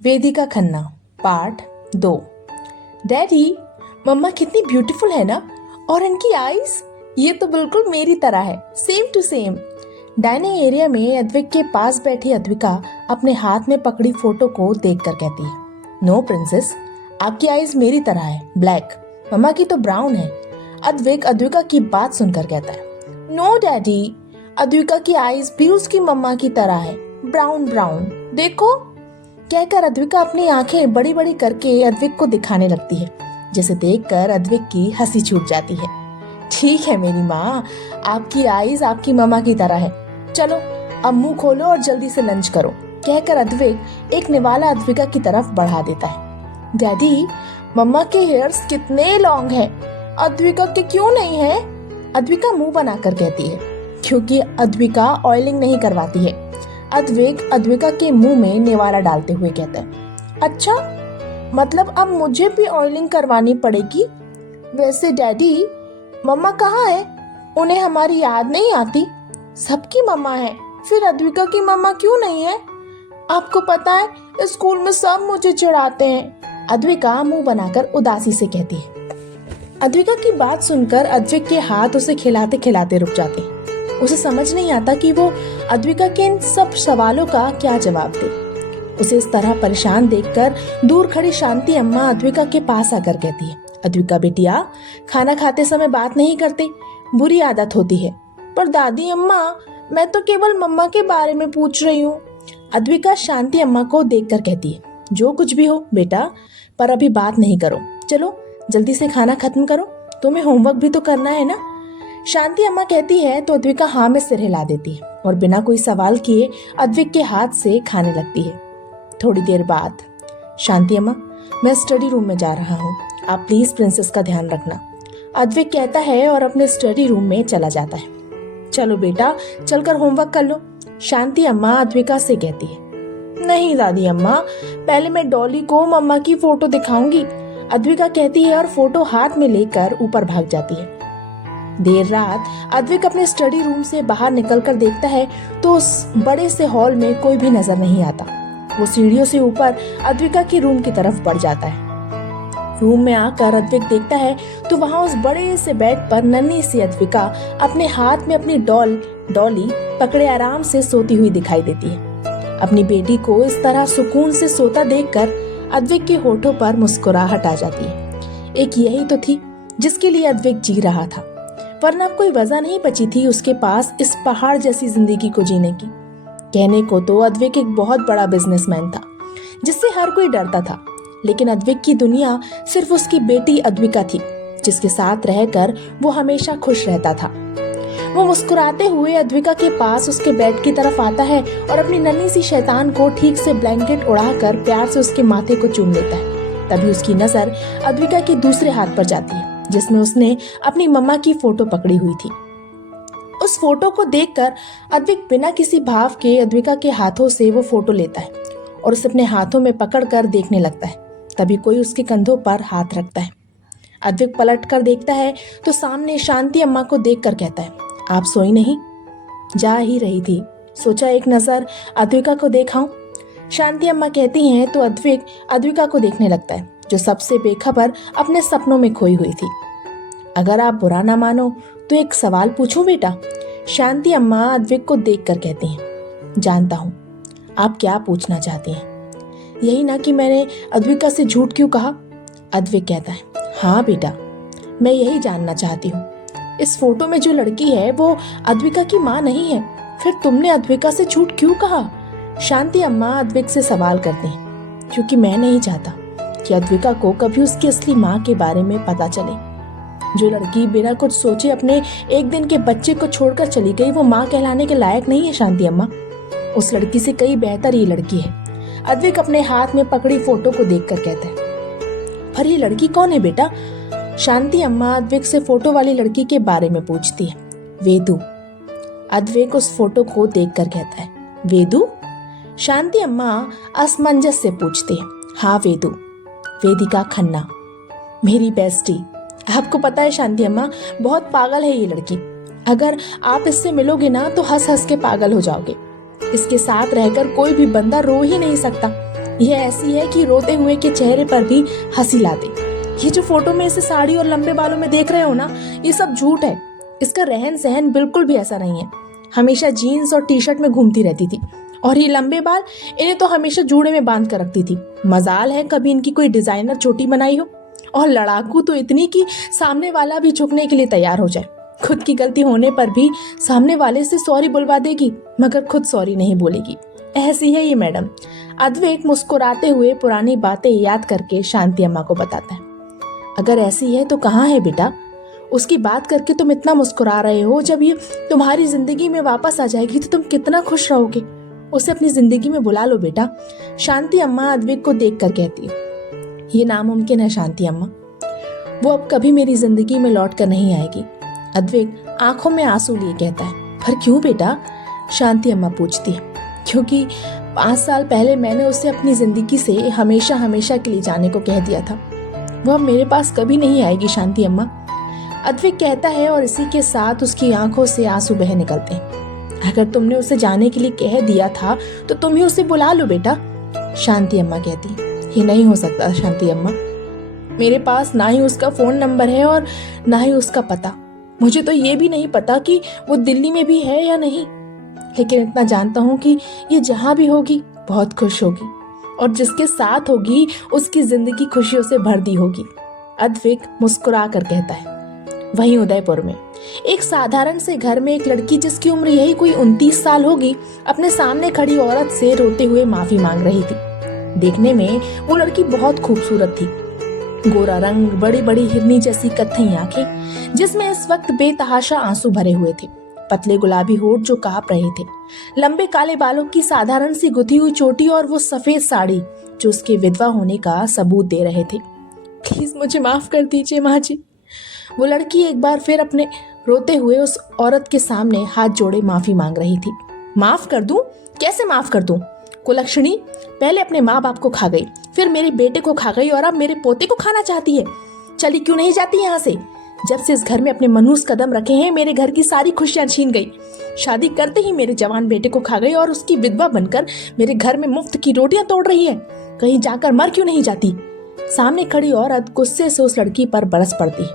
वेदिका Khanna part 2। Daddy, मम्मा कितनी beautiful है ना, और इनकी आईज ये तो बिल्कुल मेरी तरह है, same to same. Dining area में अद्विक के पास बैठी अद्विका अपने हाथ में पकड़ी फोटो को देखकर कहती है, नो प्रिंसेस, आपकी आईज मेरी तरह है, ब्लैक। मम्मा की तो ब्राउन है। अद्विक अद्विका की बात सुनकर कहता है, नो डैडी, अद्विका की आईज भी उसकी मम्मा की तरह है, ब्राउन ब्राउन, देखो। कहकर अद्विका अपनी आंखें बड़ी बड़ी करके अद्विक को दिखाने लगती है, जिसे देखकर अद्विक की हंसी छूट जाती है। ठीक है मेरी माँ, आपकी आईज आपकी मम्मा की तरह है। चलो अब मुंह खोलो और जल्दी से लंच करो। कहकर अद्विक एक निवाला अद्विका की तरफ बढ़ा देता है। डैडी, मम्मा के हेयर्स कितने लॉन्ग हैं, अद्विका के क्यों नहीं है? अद्विका मुंह बनाकर कहती है, क्योंकि अद्विका ऑयलिंग नहीं करवाती है। अद्विक अद्विका के मुंह में निवाला डालते हुए कहता है, अच्छा, मतलब अब मुझे भी ऑयलिंग करवानी पड़ेगी। वैसे डैडी, मम्मा कहाँ है? उन्हें हमारी याद नहीं आती? सबकी मम्मा है, फिर अद्विका की मम्मा क्यों नहीं है? आपको पता है स्कूल में सब मुझे चिढ़ाते हैं। अद्विका मुंह बनाकर उदासी से कहती है। अद्विका की बात सुनकर अद्विक के हाथ उसे खिलाते खिलाते रुक जाते हैं। उसे समझ नहीं आता कि वो अद्विका के इन सब सवालों का क्या जवाब दे। उसे इस तरह परेशान देखकर दूर खड़ी शांति अम्मा अद्विका के पास आकर कहती है, अद्विका बेटिया, खाना खाते समय बात नहीं करते, बुरी आदत होती है। पर दादी अम्मा, मैं तो केवल मम्मा के बारे में पूछ रही हूँ। अद्विका शांति अम्मा को देखकर कहती है, जो कुछ भी हो बेटा, पर अभी बात नहीं करो। चलो जल्दी से खाना खत्म करो, तुम्हें होमवर्क भी तो करना है ना। शांति अम्मा कहती है तो अद्विका हाँ में सिर हिला देती है और बिना कोई सवाल किए अद्विक के हाथ से खाने लगती है। थोड़ी देर बाद, शांति अम्मा, मैं स्टडी रूम में जा रहा हूँ, आप प्लीज प्रिंसेस का ध्यान रखना। अद्विक कहता है और अपने स्टडी रूम में चला जाता है। चलो बेटा, चलकर होमवर्क कर लो, शांति अम्मा अद्विका से कहती है। नहीं दादी अम्मा, पहले मैं डॉली को मम्मा की फोटो दिखाऊंगी, अद्विका कहती है और फोटो हाथ में लेकर ऊपर भाग जाती है। देर रात अद्विक अपने स्टडी रूम से बाहर निकलकर देखता है तो उस बड़े से हॉल में कोई भी नजर नहीं आता। वो सीढ़ियों से ऊपर अद्विका की रूम की तरफ बढ़ जाता है। रूम में आकर अद्विक देखता है तो वहाँ उस बड़े से बेड पर नन्ही सी अद्विका अपने हाथ में अपनी डॉली पकड़े आराम से सोती हुई दिखाई देती है। अपनी बेटी को इस तरह सुकून से सोता देखकर अद्विक के होठों पर मुस्कुराहट आ जाती है। एक यही तो थी जिसके लिए अद्विक जी रहा था, वरना अब कोई वजह नहीं बची थी उसके पास इस पहाड़ जैसी जिंदगी को जीने की। कहने को तो अद्विक एक बहुत बड़ा बिजनेसमैन था जिससे हर कोई डरता था, लेकिन अद्विक की दुनिया सिर्फ उसकी बेटी अद्विका थी, जिसके साथ रहकर वो हमेशा खुश रहता था। वो मुस्कुराते हुए अद्विका के पास उसके बेड की तरफ आता है और अपनी नन्ही सी शैतान को ठीक से ब्लैंकेट उड़ाकर प्यार से उसके माथे को चूम लेता है। तभी उसकी नजर अद्विका के दूसरे हाथ पर जाती है, जिसमें उसने अपनी मम्मा की फोटो पकड़ी हुई थी। उस फोटो को देखकर अद्विक बिना किसी भाव के अद्विका के हाथों से वो फोटो लेता है और उसे अपने हाथों में पकड़कर देखने लगता है। तभी कोई उसके कंधों पर हाथ रखता है। अद्विक पलट कर देखता है तो सामने शांति अम्मा को देखकर कहता है, आप सोई नहीं? जा ही रही थी, सोचा एक नजर अद्विका को देखाऊं। शांति अम्मा कहती हैं तो अद्विक अद्विका को देखने लगता है, जो सबसे बेखबर अपने सपनों में खोई हुई थी। अगर आप बुरा ना मानो तो एक सवाल पूछूं बेटा? शांति अम्मा अद्विक को देखकर कहती हैं, जानता हूँ आप क्या पूछना चाहती हैं। यही ना कि मैंने अद्विका से झूठ क्यों कहा? अद्विक कहता है, हाँ बेटा, मैं यही जानना चाहती हूँ। इस फोटो में जो लड़की है वो अद्विका की माँ नहीं है, फिर तुमने अद्विका से झूठ क्यों कहा? शांति अम्मा अद्विक से सवाल करती हैं, क्योंकि मैं नहीं चाहता कि अद्विका को कभी उसकी असली माँ के बारे में पता चले। जो लड़की बिना कुछ सोचे अपने एक दिन के बच्चे को छोड़कर चली गई, वो माँ कहलाने के लायक नहीं है शांति अम्मा। उस लड़की से कई बेहतर ये लड़की है। अद्विक अपने हाथ में पकड़ी फोटो को देखकर कहता है, पर ये लड़की कौन है बेटा? शांति अम्मा अद्विक से फोटो वाली लड़की के बारे में पूछती है। वेदू। अद्विक उस फोटो को देखकर कहता है, वेदू? शांति अम्मा असमंजस से पूछती है, हाँ वेदू, वेदिका खन्ना, मेरी बेस्टी। आपको पता है शांति अम्मा, बहुत पागल है ये लड़की। अगर आप इससे मिलोगे ना तो हंस हंस के पागल हो जाओगे। इसके साथ रहकर कोई भी बंदा रो ही नहीं सकता। यह ऐसी है कि रोते हुए के चेहरे पर भी हंसी ला दे। ये जो फोटो में इसे साड़ी और लंबे बालों में देख रहे हो ना, ये सब झूठ है। इसका रहन सहन बिल्कुल भी ऐसा नहीं है। हमेशा जीन्स और टी शर्ट में घूमती रहती थी, और ये लंबे बाल इन्हें तो हमेशा जूड़े में बांध कर रखती थी। मजाल है कभी इनकी कोई डिजाइनर चोटी बनाई हो। और लड़ाकू तो इतनी कि सामने वाला भी झुकने के लिए तैयार हो जाए। खुद की गलती होने पर भी सामने वाले से सॉरी बुलवा देगी, मगर खुद सॉरी नहीं बोलेगी। ऐसी है ये मैडम। अद्वैत मुस्कुराते हुए पुरानी बातें याद करके शांति अम्मा को बताता है। अगर ऐसी है तो कहाँ है बेटा? उसकी बात करके तुम इतना मुस्कुरा रहे हो, जब ये तुम्हारी जिंदगी में वापस आ जाएगी तो तुम कितना खुश रहोगे। उसे अपनी जिंदगी में बुला लो बेटा, शांति अम्मा अद्वैत को देखकर कहती है। ये नामुमकिन है शांति अम्मा, वो अब कभी मेरी जिंदगी में लौट कर नहीं आएगी। अद्वैत आंखों में आंसू लिए कहता है। पर क्यों बेटा? शांति अम्मा पूछती है। क्योंकि 5 साल पहले मैंने उसे अपनी जिंदगी से हमेशा हमेशा के लिए जाने को कह दिया था। वो अब मेरे पास कभी नहीं आएगी शांति अम्मा, अद्वैत कहता है, और इसी के साथ उसकी आंखों से आंसू बह निकलते हैं। अगर तुमने उसे जाने के लिए कह दिया था तो तुम ही उसे बुला लो बेटा, शांति अम्मा कहती। ये नहीं हो सकता शांति अम्मा, मेरे पास ना ही उसका फोन नंबर है और ना ही उसका पता। मुझे तो ये भी नहीं पता कि वो दिल्ली में भी है या नहीं, लेकिन इतना जानता हूँ कि ये जहाँ भी होगी बहुत खुश होगी, और जिसके साथ होगी उसकी जिंदगी खुशियों से भर दी होगी। अद्वैत मुस्कुरा कर कहता है। वहीं उदयपुर में एक साधारण से घर में एक लड़की, जिसकी उम्र यही कोई 29 साल होगी, अपने सामने खड़ी औरत से रोते हुए माफी मांग रही थी। देखने में वो लड़की बहुत खूबसूरत थी। गोरा रंग, बड़ी बड़ी हिरनी जैसी कत्थई आंखें, जिसमें इस वक्त बेतहाशा आंसू भरे हुए थे, पतले गुलाबी होठ जो कांप रहे थे, लंबे काले बालों की साधारण सी गुथी हुई चोटी और वो सफेद साड़ी जो उसके विधवा होने का सबूत दे रहे थे। प्लीज मुझे माफ कर दीजिए माँ जी, वो लड़की एक बार फिर अपने रोते हुए उस औरत के सामने हाथ जोड़े माफी मांग रही थी। माफ कर दूं? कैसे माफ कर दूं? कुलक्षणी पहले अपने माँ बाप को खा गई, फिर मेरे बेटे को खा गई, और अब मेरे पोते को खाना चाहती है। चली क्यों नहीं जाती यहाँ से? जब से इस घर में अपने मनहूस कदम रखे हैं, मेरे घर की सारी खुशियां छीन गई। शादी करते ही मेरे जवान बेटे को खा गई, और उसकी विधवा बनकर मेरे घर में मुफ्त की रोटियां तोड़ रही है। कहीं जाकर मर क्यों नहीं जाती? सामने खड़ी औरत गुस्से से उस लड़की पर बरस पड़ती।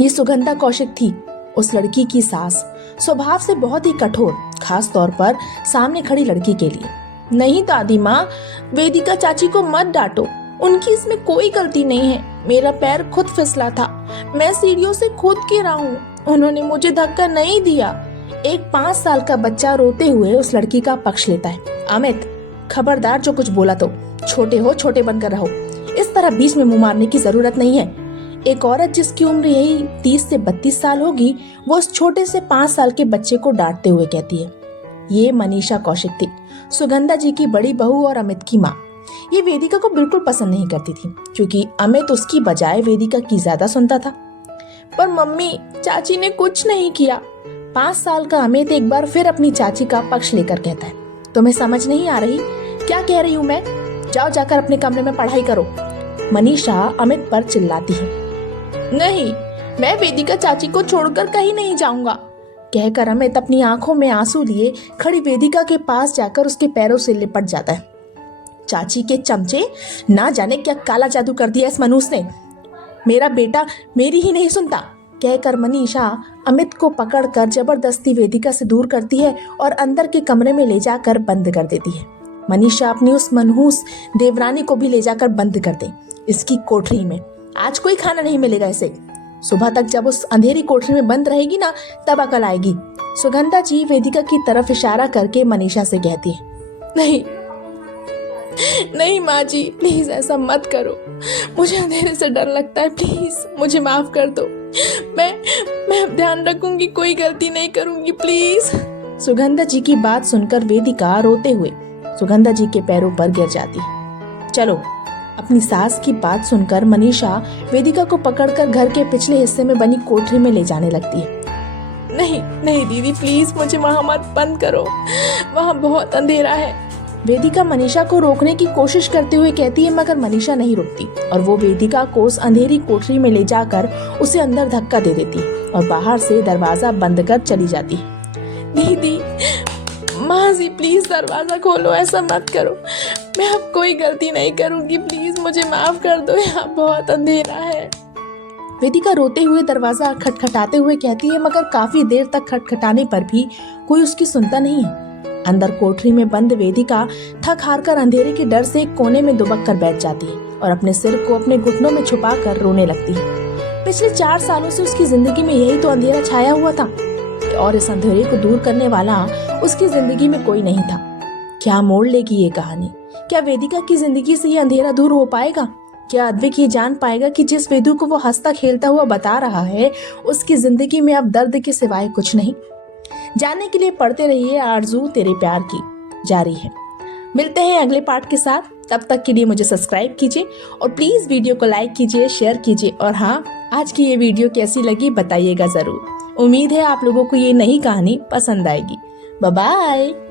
ये सुगंधा कौशिक थी, उस लड़की की सास, स्वभाव से बहुत ही कठोर, खास तौर पर सामने खड़ी लड़की के लिए। नहीं दादी माँ, वेदिका चाची को मत डांटो, उनकी इसमें कोई गलती नहीं है। मेरा पैर खुद फिसला था, मैं सीढ़ियों से खुद गिरा हूँ, उन्होंने मुझे धक्का नहीं दिया। एक 5 साल का बच्चा रोते हुए उस लड़की का पक्ष लेता है। अमित, खबरदार, जो कुछ बोला तो छोटे हो छोटे बनकर रहो, इस तरह बीच में मुंह मारने की जरूरत नहीं है। एक औरत जिसकी उम्र यही 30 से 32 साल होगी, वो उस छोटे से 5 साल के बच्चे को डांटते हुए कहती है। ये मनीषा कौशिक थी, सुगंधा जी की बड़ी बहू और अमित की माँ। ये वेदिका को बिल्कुल पसंद नहीं करती थी, क्योंकि अमित उसकी बजाय वेदिका की ज्यादा सुनता था। पर मम्मी, चाची ने कुछ नहीं किया। 5 साल का अमित एक बार फिर अपनी चाची का पक्ष लेकर कहता है। तुम्हें समझ नहीं आ रही क्या कह रही हूँ मैं? जाओ जाकर अपने कमरे में पढ़ाई करो, मनीषा अमित पर चिल्लाती है। नहीं, मैं वेदिका चाची को छोड़कर कहीं नहीं जाऊंगा, कहकर अमित अपनी आंखों में आंसू लिए खड़ी वेदिका के पास जाकर उसके पैरों से लिपट जाता है। चाची के चमचे, ना जाने क्या काला जादू कर दिया इस मनूस ने, मेरा बेटा मेरी ही नहीं सुनता, कहकर मनीषा अमित को पकड़कर जबरदस्ती वेदिका से दूर करती है और अंदर के कमरे में ले जाकर बंद कर देती है। मनीषा अपनी उस मनहूस देवरानी को भी ले जाकर बंद कर दे इसकी कोठरी में। आज कोई खाना नहीं मिलेगा इसे। सुबह तक जब उस अंधेरी कोठरी में बंद रहेगी ना, तब अकल आएगी। सुगंधा जी वेदिका की तरफ इशारा करके मनीषा से कहती है। नहीं नहीं माँ जी, प्लीज ऐसा मत करो, मुझे अंधेरे से डर लगता है, प्लीज मुझे माफ कर दो, मैं ध्यान रखूंगी, कोई गलती नहीं करूंगी, प्लीज। सुगंधा जी की बात सुनकर वेदिका रोते हुए सुगंधा जी के पैरों पर गिर जाती। चलो, अपनी सास की बात सुनकर मनीषा वेदिका को पकड़कर घर के पिछले हिस्से में बनी कोठरी में ले जाने लगती है। नहीं नहीं दीदी, प्लीज मुझे वहां मत बंद करो, वहां बहुत अंधेरा है। वेदिका मनीषा को रोकने की कोशिश करते हुए कहती है, मगर मनीषा नहीं रुकती और वो वेदिका को उस अंधेरी कोठरी में ले जाकर उसे अंदर धक्का दे देती और बाहर से दरवाजा बंद कर चली जाती है। दीदी, माँ जी प्लीज दरवाजा खोलो, ऐसा मत करो, मैं अब कोई गलती नहीं करूँगी, प्लीज़ मुझे माफ़ कर दो, यहाँ बहुत अंधेरा है। वेदिका रोते हुए दरवाज़ा खटखटाते हुए कहती है, मगर काफ़ी देर तक खटखटाने पर भी कोई उसकी सुनता नहीं है। अंदर कोठरी में बंद वेदिका थक हार कर अंधेरे के डर से एक कोने में दुबक कर बैठ जाती है और अपने सिर को अपने घुटनों में छुपा कर रोने लगती है। पिछले 4 सालों से उसकी जिंदगी में यही तो अंधेरा छाया हुआ था और इस अंधेरे को दूर करने वाला उसकी जिंदगी में कोई नहीं था। क्या मोड़ लेगी ये कहानी? क्या वेदिका की जिंदगी से ये अंधेरा दूर हो पाएगा? क्या अद्विक ये जान पाएगा कि जिस वेदु को वो हंसता खेलता हुआ बता रहा है, उसकी जिंदगी में अब दर्द के सिवाय कुछ नहीं? जानने के लिए पढ़ते रहिए आरज़ू तेरे प्यार की जारी है। मिलते हैं अगले पार्ट के साथ, तब तक के लिए मुझे सब्सक्राइब कीजिए और प्लीज़ वीडियो को लाइक कीजिए, शेयर कीजिए और हाँ, आज की ये वीडियो कैसी लगी बताइएगा ज़रूर। उम्मीद है आप लोगों को ये नई कहानी पसंद आएगी। Bye bye.